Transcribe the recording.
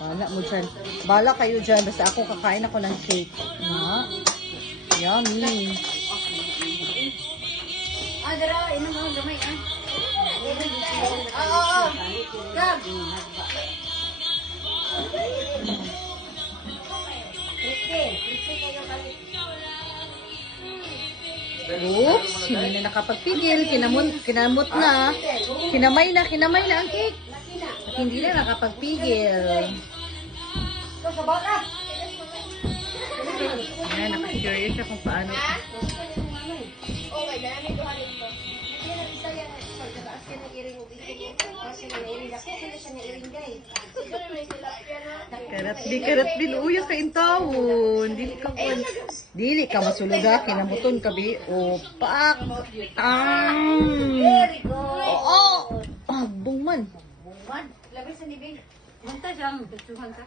Bala mo dyan. Bala kayo dyan. Basta ako kakain ako ng cake. Ha? Yummy. Dara, inom mo gamay ah. Oo. Gab. Oops, hindi na nakapagpigil. Kinamot na. Kinamay na ang cake. At hindi na nakapagpigil. Ayan, naka-curious siya kung paano. Okay, dami ko halin ko. Isa yan, pagkataas ka ng iring ubitin mo. Kasi na iring ako, sila siya na iring guys. Siguro may tilapia na. Karat biluya ka intawon. Dili ka masuluga. Kinamuton ka bi. Opak. Very good. Oo. Agbong man. Buwan. Labay sa nibig. Manta siyang, gustuhan ka.